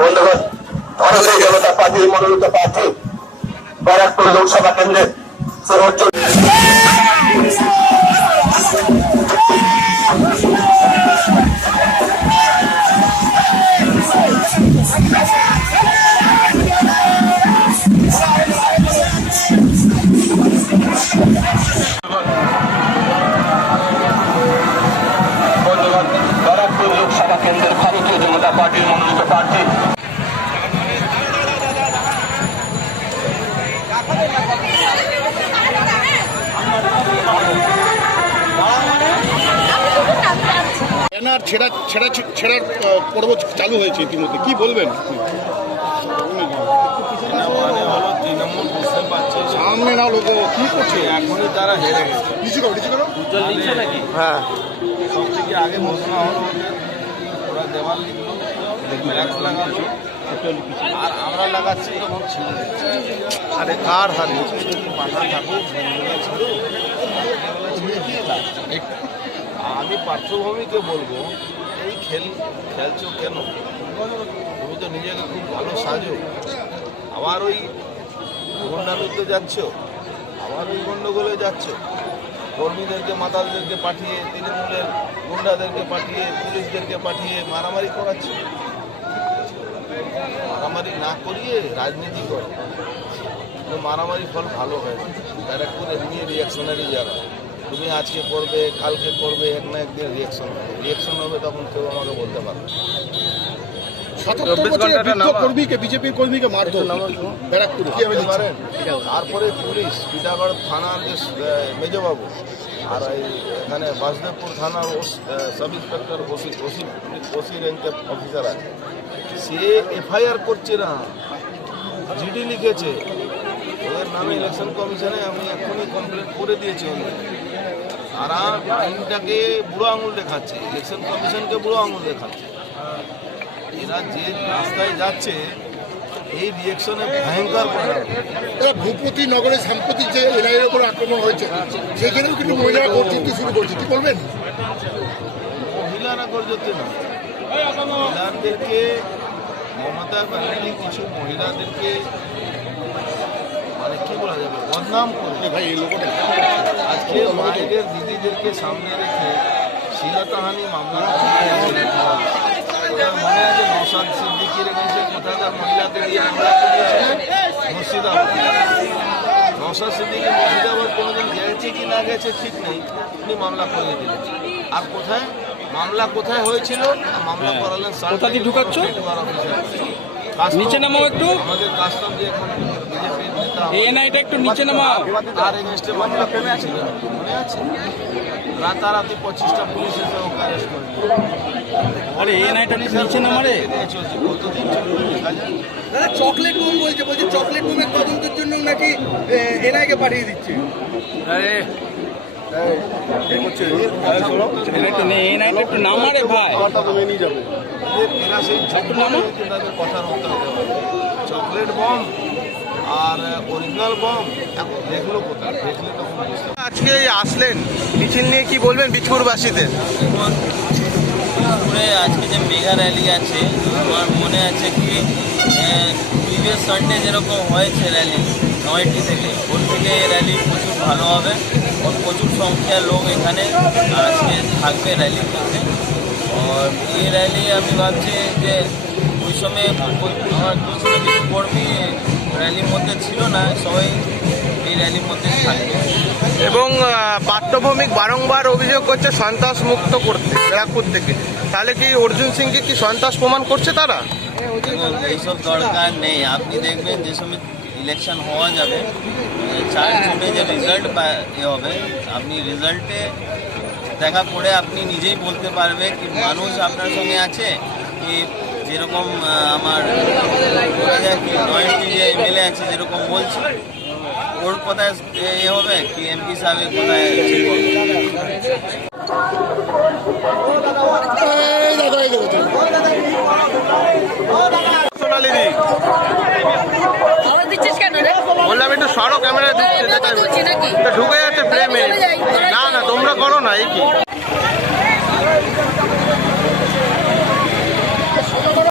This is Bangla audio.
বন্ধুগণ, ভারতীয় জনতা পার্টির মনোনীত প্রার্থী ব্যারাকপুর লোকসভা কেন্দ্রের অর্জুন ব্যারাকপুর লোকসভা কেন্দ্রের ভারতীয় জনতা পার্টির মনোনীত প্রার্থী ব্যানার ছেড়ার পর্ব চালু হয়েছে ইতিমধ্যে, কি বলবেন? সামনে না লোক কি করছে এখনই তারা হেরে গেছে। নিচু করো নাকি হ্যাঁ সব থেকে আগে ঘোষণা হলো ওরা দেওয়াল লিখলো, ফ্ল্যাক্স লাগালো, আর আমরা লাগাচ্ছি তখন ছিল। আরে কার হাত পাঠান ঠাকুর আমি পার্থভূমিকে বলবো, এই খেলছো কেন? তুমি তো নিজেকে খুব ভালো সাজো, আবার ওই গন্ডালুতে যাচ্ছ, আবার ওই গন্ডগোলে যাচ্ছ, কর্মীদেরকে মাতালদেরকে পাঠিয়ে, তৃণমূলের গুন্ডাদেরকে পাঠিয়ে, পুলিশদেরকে পাঠিয়ে মারামারি করাচ্ছে। মারামারি না করিয়ে রাজনীতি করো, মারামারি ফল ভালো হয়। ব্যারাকপুর এমনি রিয়াকশনারি জায়গা, তুমি আজকে করবে, কালকে করবে, এক না একদিন রিয়াকশন হবে, তখন কেউ আমাকে বলতে পারবে। ৭৭ বছরের বৃদ্ধ কর্মীকে, বিজেপির কর্মীকে মারধর ব্যারাকপুরে, কি হবে পারেন? তারপরে পুলিশ, টিটাগড় থানার যে মেজবাবু, আর এখানে বাসদেবপুর থানার সাব ইন্সপেক্টর ওসি র্যাঙ্কের অফিসার আছে, সে এফআইআর করছে না, জিডি লিখেছে ওদের নামে ইলেকশন কমিশনে। আমি এখনই কমপ্লেন করে দিয়েছি ওদের। তারা আইনটাকে বুড়ো আঙুল দেখাচ্ছে, ইলেকশন কমিশনকে বুড়ো আঙুল দেখাচ্ছে। এরা যে রাস্তায় যাচ্ছে, এই রিয়েকশনে ভয়ঙ্কর পরিণাম। ভূপতি নগরে সাম্প্রতিক যে এনআইএর উপর আক্রমণ হয়েছে, সেখানেও কিন্তু মহিলারা গর্জতে শুরু করছে, কি বলবেন? মহিলারা গর্জতে না, মহিলাদেরকে মমতা ব্যানার্জি কিছু মহিলাদেরকে মানে কি বলা যাবে, বদনাম করবে। ভাই এই লোকটা আজকে মায়েদের দিদিদেরকে সামনে রেখে শ্লীলতাহানি মামলা মনে আছে, নওশাদ সিদ্দিকির এগেন্সে কোথাকার মহিলাকে দিয়ে মামলা করিয়েছিলেন মুর্শিদাবাদ। নওশাদ সিদ্দিকি মুর্শিদাবাদ কোনোদিন গেছে কি না গেছে ঠিক নেই, উনি মামলা করিয়ে দিলেন। আর কোথায় মামলা কোথায় হয়েছিল? মামলা করালেন কোথা দিয়ে ঢুকাচ্ছ? নিচে নামাও একটু, আমাদের কাস্টম যে এখন বিজেপির নেতা, এনআইটা একটু নিচে নামাও। তার এগেন্সটে মামলা করেছিলেন, মনে আছে? রাতারাতি 25টা পুলিশ এসে ওকে অ্যারেস্ট করে। আরে এনআইটা নিচে নামারে চলছে, কতদিন চলবে দেখা যায়। দাদা চকলেট বোম বলছে চকলেট বোমের তদন্তের জন্য নাকি এনআইকে পাঠিয়ে দিচ্ছে। এনআইটা একটু নামারে ভাই, এরা সেই তাদের কথা রক্ষা হতে হবে। চকলেট বম আর অরিজিনাল বম এখন দেখলো কোথায়, দেখলে তখন বুঝতে পারবে। আজকে আসলেন মিছিল নিয়ে, কি বলবেন বীজপুরবাসীদের? পুরে আজকে যে মেগা র্যালি আছে, আমার মনে আছে কি প্রিভিয়াস সানডে যেরকম হয়েছে র্যালি 9টি থেকে, ওর থেকে র্যালি প্রচুর ভালো হবে। ওর প্রচুর সংখ্যার লোক এখানে আজকে থাকবে র্যালি করতে। আর এই র্যালি আমি ভাবছি যে ওই সময় আমার কিছু কর্মী র্যালির মধ্যে ছিল না, সবাই এই র্যালির মধ্যে থাকবে। এবং পার্থভৌমিক বারংবার অভিযোগ করছে সন্ত্রাস মুক্ত করতে ব্যারাকপুর থেকে, তাহলে কি অর্জুন সিংকে কি সন্ত্রাস প্রমাণ করছে তারা? এইসব দরকার নেই। আপনি দেখবেন যে সময় ইলেকশন হওয়া যাবে, 4 জুনে যে রেজাল্ট হবে, আপনি রেজাল্টে দেখা করে আপনি নিজেই বলতে পারবে কি মানুষ আপনার সঙ্গে আছে, কি যেরকম আমার বলা যায় কি 9টি যে এমএলএ আছে যেরকম বলছে, ওর কোথায় এ হবে কি এমপি সাহেবের কোথায় বললাম একটু সরো, ক্যামেরা ঢুকে যাচ্ছে ফ্রেমে। না তোমরা করো না, এই কি